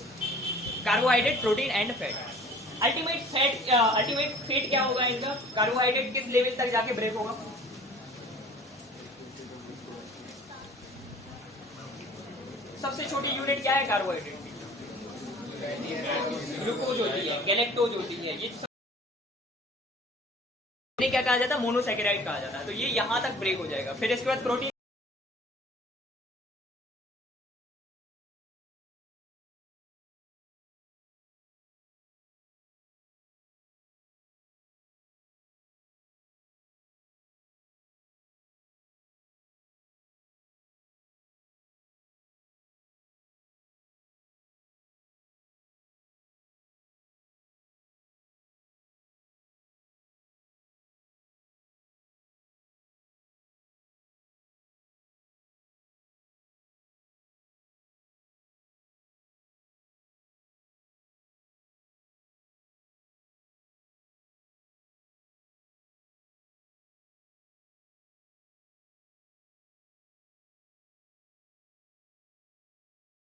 Carbohydrate, protein and fat. Ultimate fate क्या होगा इनका? कार्बोहाइड्रेट किस लेवल तक जाके ब्रेक होगा? सबसे छोटी यूनिट क्या है कार्बोहाइड्रेट की? ग्लूकोज होती है, गैलेक्टोज होती है। ये क्या कहा जाता है? मोनोसैकेराइड कहा जाता है। तो ये यहां तक ब्रेक हो जाएगा। फिर इसके बाद प्रोटीन,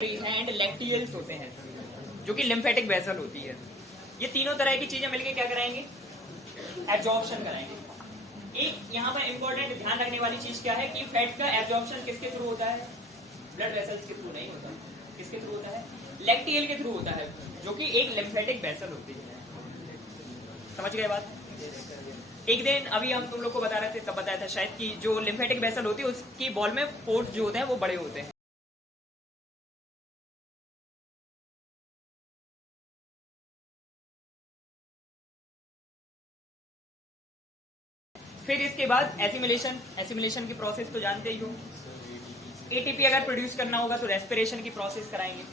एंड लैक्टियल्स होते हैं जो कि लिम्फेटिक वेसल होती है। ये तीनों तरह की चीजें मिलकर क्या कराएंगे? एब्जॉर्प्शन कराएंगे। एक यहाँ पर इंपॉर्टेंट ध्यान रखने वाली चीज क्या है कि फैट का एब्जॉर्प्शन किसके थ्रू होता है? ब्लड वेसल्स के थ्रू नहीं होता। किसके थ्रू होता है? लैक्टियल के थ्रू होता है, जो कि एक लिम्फेटिक वेसल होती है। समझ गए बात? एक दिन अभी हम तुम लोग को बता रहे थे, तब बताया था शायद, कि जो लिम्फेटिक वेसल होती है उसकी बॉल में पोर्स जो होते हैं वो बड़े होते हैं। फिर इसके बाद एसिमिलेशन की प्रोसेस तो जानते ही हो। एटीपी अगर प्रोड्यूस करना होगा तो रेस्पिरेशन की प्रोसेस कराएंगे।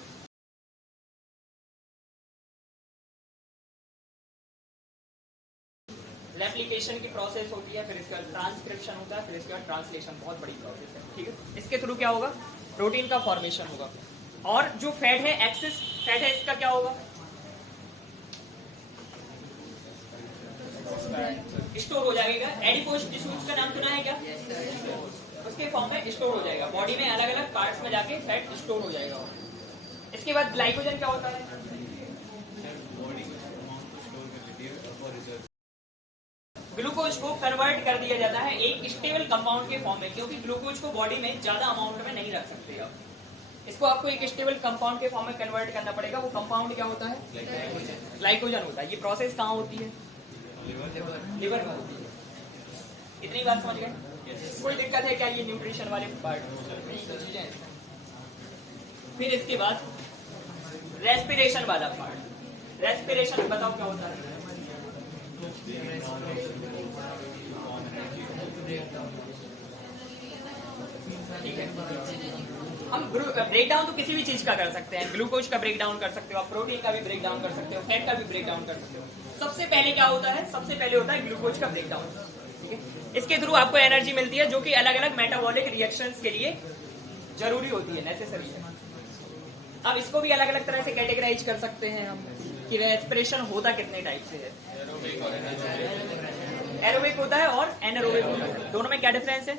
रेप्लिकेशन की प्रोसेस होती है, फिर इसके बाद ट्रांसक्रिप्शन होता है, फिर इसके बाद ट्रांसलेशन, बहुत बड़ी प्रोसेस है, ठीक है। इसके थ्रू क्या होगा, प्रोटीन का फॉर्मेशन होगा। और जो फैट है, एक्सेस फैट है, इसका क्या होगा, स्टोर हो जाएगा। एडिपोज टिश्यूज का नाम सुना है क्या, उसके फॉर्म में स्टोर हो जाएगा, बॉडी में अलग अलग पार्ट्स में जाके फैट स्टोर हो जाएगा। इसके बाद ग्लाइकोजन क्या होता है, ग्लूकोज को कन्वर्ट कर दिया जाता है एक स्टेबल कंपाउंड के फॉर्म में, क्योंकि ग्लूकोज को बॉडी में ज्यादा अमाउंट में नहीं रख सकते आप, इसको आपको एक स्टेबल कंपाउंड के फॉर्म में कन्वर्ट करना पड़ेगा। वो कंपाउंड क्या होता है, ग्लाइकोजन होता है। ये प्रोसेस कहाँ होती है, लिवर में होती है। इतनी बात समझ गए, कोई दिक्कत है क्या ये न्यूट्रिशन वाले पार्ट चीजें। फिर इसके बाद रेस्पिरेशन वाला पार्ट, रेस्पिरेशन बताओ क्या होता है, ठीक है। हम ब्रेक डाउन तो किसी भी चीज का कर सकते हैं, ग्लूकोज का ब्रेक डाउन कर सकते हो, आप प्रोटीन का भी ब्रेक डाउन कर सकते हो, फैट का भी ब्रेक डाउन कर सकते हो। सबसे पहले क्या होता है, सबसे पहले होता है ग्लूकोज का ब्रेक डाउन, ठीक है। इसके थ्रू आपको एनर्जी मिलती है, जो कि अलग अलग मेटाबॉलिक रिएक्शंस के लिए जरूरी होती है, नेसेसरी है। अब इसको भी अलग अलग तरह से कैटेगराइज कर सकते हैं हम कि रेस्पिरेशन होता कितने टाइप से है। एरोबिक होता है और एनारोबिक होता है, दोनों में क्या डिफरेंस है,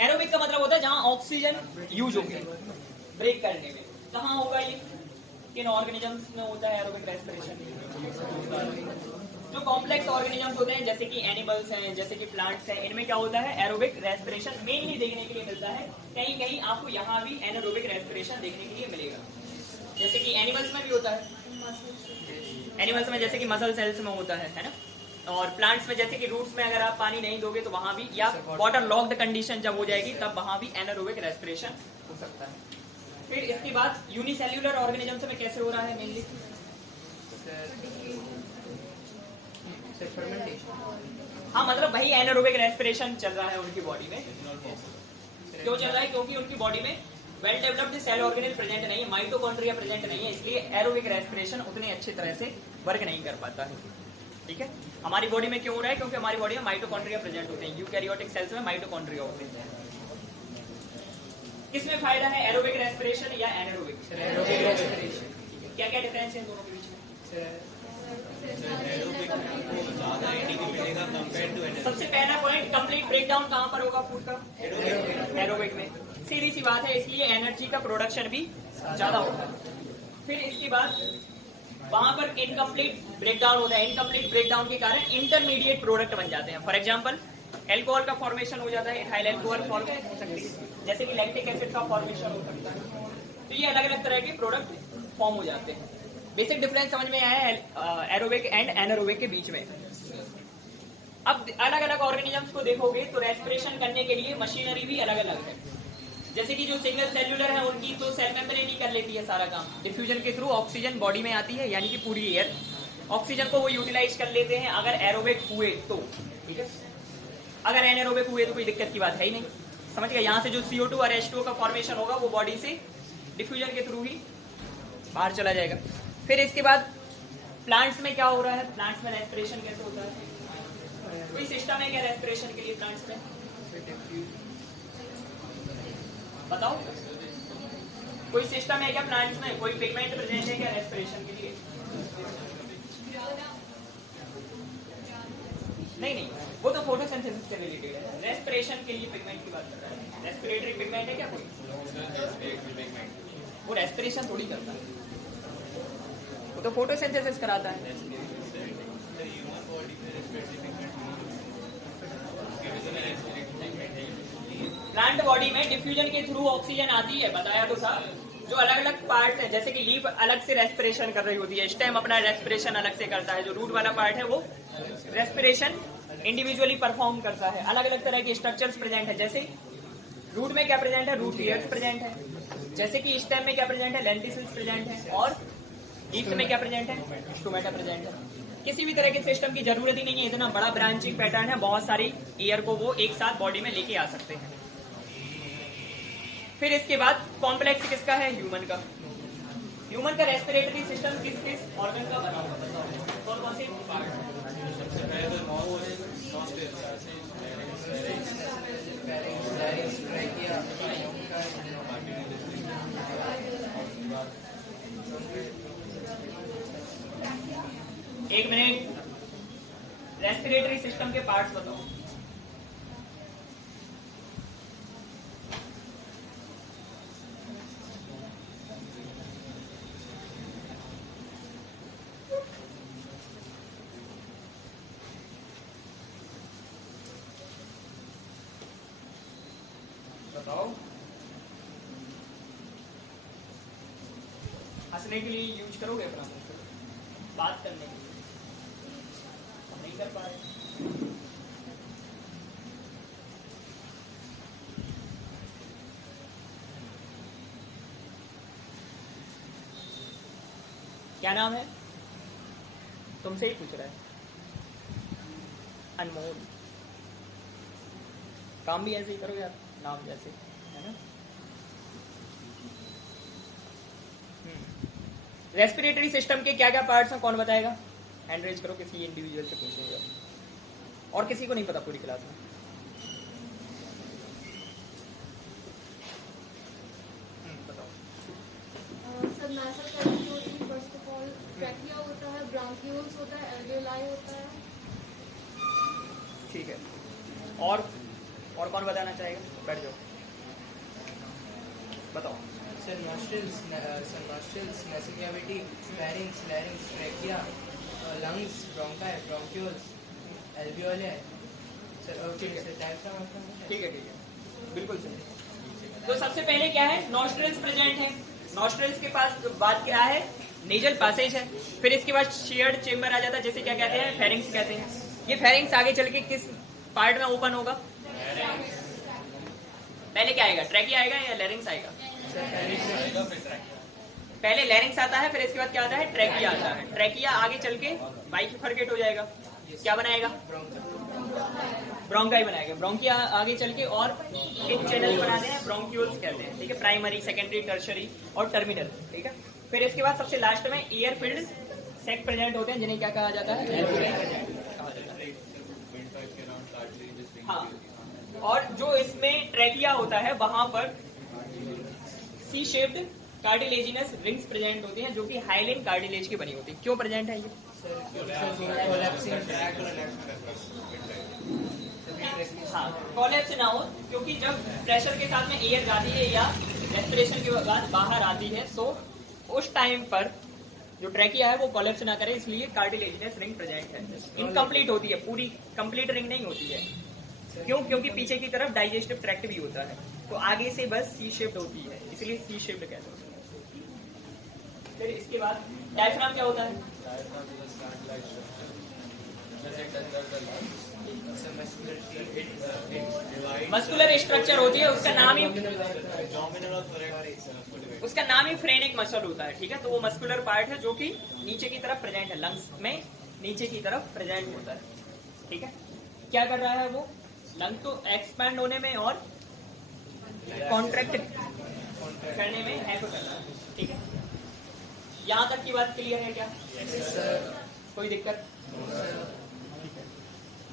एरोबिक का मतलब होता है जहां ऑक्सीजन यूज होगी ब्रेक करने में। कहाँ होगा ये, किन ऑर्गेनिजम्स में होता है एरोबिक रेस्पिरेशन, जो कॉम्प्लेक्स ऑर्गेनिजम्स होते हैं जैसे कि एनिमल्स हैं, जैसे कि प्लांट्स हैं, इनमें क्या होता है एरोबिक रेस्पिरेशन मेनली देखने के लिए मिलता है। कहीं कहीं आपको यहाँ भी एनारोबिक रेस्पिरेशन देखने के लिए मिलेगा, जैसे कि एनिमल्स में भी होता है, एनिमल्स में जैसे कि मसल सेल्स में होता है ना। और प्लांट्स में जैसे कि रूट्स में अगर आप पानी नहीं दोगे तो वहां भी, या वाटर लॉक्ड कंडीशन जब हो जाएगी तब वहां भी एनारोबिक रेस्पिरेशन हो सकता है। फिर इसके बाद यूनिसेल्युलर ऑर्गेनिजम्स में कैसे हो रहा है मेनली, हाँ मतलब वही एनारोबिक रेस्पिरेशन चल रहा है उनकी बॉडी में। क्यों चल रहा है, क्योंकि उनकी बॉडी में well developed cell organelle present नहीं है, माइटोकॉन्ड्रिया प्रेजेंट नहीं है, इसलिए एरोबिक रेस्पिरेशन उतने अच्छी तरह से वर्क नहीं कर पाता है, ठीक है। हमारी बॉडी में क्यों हो रहा है, क्योंकि हमारी बॉडी में माइटोकॉन्ड्रिया प्रेजेंट होते हैं, यूकैरियोटिक सेल्स में माइटोकॉन्ड्रिया होते हैं। किसमें फायदा है, एरोबिक रेस्पिरेशन या एनारोबिक रेस्पिरेशन, क्या क्या डिफरेंस है इन दोनों के बीच में। सबसे पहला पॉइंट, कंप्लीट ब्रेकडाउन कहां पर होगा फूड का, एरोबिक में, सीधी सी बात है, इसलिए एनर्जी का प्रोडक्शन भी ज्यादा होता है। फिर इसके बाद वहां पर इनकम्प्लीट ब्रेकडाउन होता है, इनकम्प्लीट ब्रेकडाउन के कारण इंटरमीडिएट प्रोडक्ट बन जाते हैं। फॉर एग्जांपल एल्कोहल का फॉर्मेशन हो जाता है, इथाइल एल्कोहल फॉर्म हो सकती है, जैसे कि लैक्टिक एसिड का फॉर्मेशन हो सकता है। तो ये अलग अलग तरह के प्रोडक्ट फॉर्म हो जाते हैं। बेसिक डिफरेंस समझ में आया है एरोबिक एंड एनारोबिक के बीच में। अब अलग अलग ऑर्गेनिजम्स को देखोगे तो रेस्पिरेशन करने के लिए मशीनरी भी अलग अलग है। जैसे कि जो सिंगल सेल्यूलर है उनकी तो सेल मेम्ब्रेन ही कर लेती है सारा काम, डिफ्यूजन के थ्रू ऑक्सीजन बॉडी में आती है, यानी कि पूरी एयर ऑक्सीजन को वो यूटिलाइज कर लेते हैं अगर एरोबिक हुए तो, ठीक है। अगर एनारोबिक हुए तो कोई दिक्कत की बात है ही नहीं, समझ गए। यहाँ से जो CO2 और H2O का फॉर्मेशन होगा वो बॉडी से डिफ्यूजन के थ्रू ही बाहर चला जाएगा। फिर इसके बाद प्लांट्स में क्या हो रहा है, प्लांट्स में रेस्पिरेशन कैसे होता है, कोई सिस्टम है क्या रेस्पिरेशन के लिए प्लांट्स में, बताओ कोई सिस्टम है क्या प्लांट्स में, कोई पिगमेंट प्रेजेंट है क्या रेस्पिरेशन के लिए, नहीं, वो तो फोटोसिंथेसिस से रिलेटेड है। रेस्पिरेशन के लिए पिगमेंट की बात कर रहा है, रेस्पिरेटरी पिगमेंट है क्या कोई, वो रेस्पिरेशन थोड़ी करता है, वो तो फोटोसिंथेसिस कराता है। प्लांट बॉडी में डिफ्यूजन के थ्रू ऑक्सीजन आती है, बताया तो था। जो अलग अलग पार्ट है, जैसे कि लीफ अलग से रेस्पिरेशन कर रही होती है, स्टेम अपना रेस्पिरेशन अलग से करता है, जो रूट वाला पार्ट है वो रेस्पिरेशन इंडिविजुअली परफॉर्म करता है। अलग अलग तरह के स्ट्रक्चर्स प्रेजेंट है, जैसे रूट में क्या प्रेजेंट है, रूट ईयर्स प्रेजेंट है, जैसे कि स्टेम में क्या प्रेजेंट है, लेंटिसिल्स प्रेजेंट है, और लीफ में क्या प्रेजेंट है, स्टोमेटा प्रेजेंट है। किसी भी तरह के सिस्टम की जरूरत ही नहीं है, इतना बड़ा ब्रांचिंग पैटर्न है, बहुत सारी ईयर को वो एक साथ बॉडी में लेके आ सकते हैं। फिर इसके बाद कॉम्प्लेक्स किसका है, ह्यूमन का, ह्यूमन का रेस्पिरेटरी सिस्टम किस किस ऑर्गन का बना हुआ बताओ, कौन कौन से पार्ट? सबसे पहले तो नॉस्ट्रिल्स ऐसे larynx, trachea, एक मिनट, रेस्पिरेटरी सिस्टम के पार्ट्स बताओ। बताओ, हंसने के लिए यूज करोगे अपना मुंह? बात करने के लिए नहीं कर पा रहे। क्या नाम है? तुमसे ही पूछ रहा है। अनमोल। काम भी ऐसे ही करोगे आप, नाम जैसे, है ना? रेस्पिरेटरी सिस्टम के क्या क्या पार्ट्स हैं, कौन बताएगा? हैंड रेज करो, किसी इंडिविजुअल से पूछेंगे और किसी को नहीं पता पूरी क्लास में। बताओ। सर नासा कैविटी होती है, फर्स्ट ऑफ ऑल ट्रैकिया होता है, ब्रांकियोल्स होता है, एल्वेलाई होता है। ठीक है, और कौन बताना चाहेगा? बैठ जाओ, बताओ। sir nostrils, nasal cavity, pharynx, larynx, trachea, lungs, bronchi, bronchioles, alveoli. Sir okay sir, diaphragm ठीक है, बिल्कुल सही। तो सबसे पहले क्या है? नॉस्ट्रिल्स प्रेजेंट है। नॉस्ट्रिल्स के पास बात क्या है? नेजल पैसेज है। फिर इसके बाद शेयर्ड चेम्बर आ जाता है, जैसे क्या कहते हैं? फेरिंग्स कहते हैं। ये फेरिंग्स आगे चल के किस पार्ट में ओपन होगा? पहले क्या आएगा? ट्रैकिया आएगा या लैरिंग्स आएगा? पहले लैरिंग्स आता है, फिर इसके बाद क्या आता है? ट्रैकिया आता है। ट्रैकिया आगे चल के बाइफरकेट हो जाएगा, क्या बनाएगा? ब्रोंकाई बनाएगा। ब्रोंकिया आगे चल के और एक चैनल बनाते हैं, ब्रोंक्यूल्स कहते हैं। ठीक है, प्राइमरी, सेकेंडरी, टर्शरी और टर्मिनल। ठीक है, फिर इसके बाद सबसे लास्ट में एयर फील्ड सेक प्रेजेंट होते हैं, जिन्हें क्या कहा जाता है? हाँ, और जो इसमें ट्रैकिया होता है वहां पर C shaped cartilaginous rings present होती हैं, जो कि हाइलिन कार्टिलेज की बनी होती है। क्यों प्रेजेंट है ये? हाँ, कोलैप्स ना हो, क्योंकि जब प्रेशर के साथ में एयर जाती है या रेस्पिरेशन के बाद बाहर आती है, तो उस टाइम पर जो ट्रैकिया है वो कोलैप्स ना करे, इसलिए कार्टिलेजिनस रिंग प्रेजेंट है। इनकम्प्लीट होती है, पूरी कंप्लीट रिंग नहीं होती है। क्यों? क्योंकि पीछे की तरफ डाइजेस्टिव ट्रैक्ट भी होता है, तो आगे से बस सी शेप्ड होती है, इसलिए सी शेप्ड कहते हैं। फिर इसके बाद डायफ्राम क्या होता है? मस्कुलर स्ट्रक्चर होती है, उसका नाम ही फ्रेनिक मसल होता है। ठीक है, तो वो मस्कुलर पार्ट है जो कि नीचे की तरफ प्रेजेंट है, लंग्स में नीचे की तरफ प्रेजेंट होता है। ठीक है, क्या कर रहा है वो? लंग तो एक्सपैंड होने में और कॉन्ट्रैक्ट करने में हेल्प कर रहा है। ठीक है, यहाँ तक की बात क्लियर है क्या? कोई दिक्कत?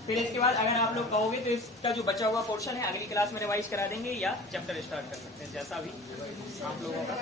फिर इसके बाद अगर आप लोग कहोगे तो इसका जो बचा हुआ पोर्शन है अगली क्लास में रिवाइज करा देंगे, या चैप्टर स्टार्ट कर सकते हैं, जैसा भी आप लोगों का।